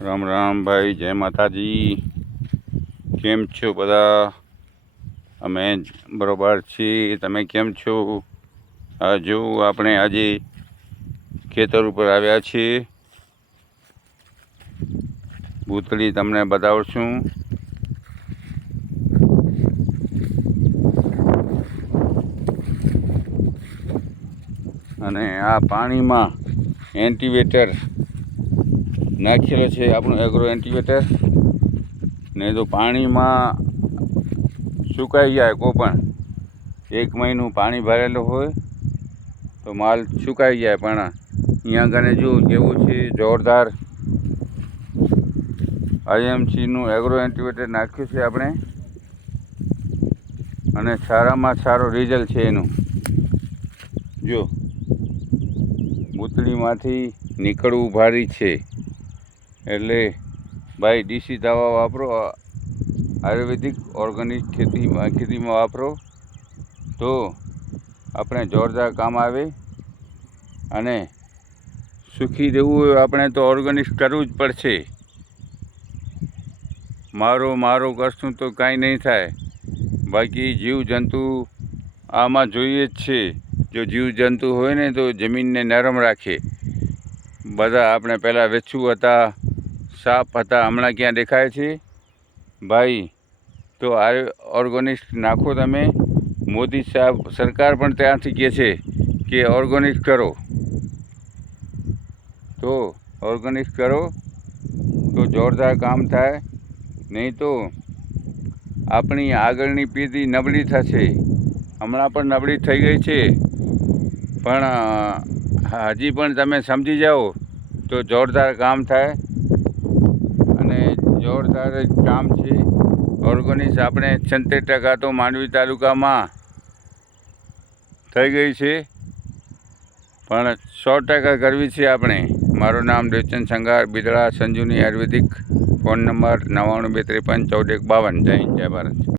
રામ રામ ભાઈ, જય માતાજી. કેમ છો બધા? અમે બરોબર છીએ. તમે કેમ છો? જો આપણે આજે ખેતર ઉપર આવ્યા છીએ. ભૂતળી તમને બતાવશું. અને આ પાણીમાં એન્ટીવેટર નાખેલો છે, આપણું એગ્રો એન્ટીવેટર. ને જો પાણીમાં સુકાઈ જાય કોઈ પણ 1 મહિનું પાણી ભરેલું હોય તો માલ સુકાઈ જાય. પણ અહીંયા આગળ જો કેવું છે, જોરદાર IMCનું એગ્રો એન્ટીવેટર નાખ્યું છે આપણે, અને સારામાં સારો રિઝલ્ટ છે એનું. જો ભૂતળીમાંથી નીકળવું ભારી છે, એટલે ભાઈ દેશી દવા વાપરો, આયુર્વેદિક ઓર્ગેનિક ખેતીમાં વાપરો તો આપણે જોરદાર કામ આવે. અને સુખી રહેવું હોય આપણે તો ઓર્ગેનિક કરવું જ પડશે. મારું કરશું તો કાંઈ નહીં થાય. બાકી જીવજંતુ આમાં જોઈએ જ છે. જો જીવજંતુ હોય ને તો જમીનને નરમ રાખે. બધા આપણે પહેલાં વેચુ હતા, સાપ હતા, હમણાં ક્યાં દેખાય છે ભાઈ? તો આ ઓર્ગેનિક નાખો તમે. મોદી સાહેબ, સરકાર પણ ત્યાંથી કહે છે કે ઓર્ગેનિક કરો, તો ઓર્ગેનિક કરો તો જોરદાર કામ થાય. નહીં તો આપણી આગળની પેઢી નબળી થશે. હમણાં પણ નબળી થઈ ગઈ છે, પણ હજી પણ તમે સમજી જાઓ તો જોરદાર કામ થાય. અને જોરદાર જ કામ છે. ઓર્ગેનિક આપણે 76% તો માંડવી તાલુકામાં થઈ ગઈ છે, પણ 100% કરવી છે આપણે. મારું નામ દેવચંદ સંઘાર, બિદડા સંજુની આયુર્વેદિક. Phone number 9923541152. જય હિન્દ, જય ભારત.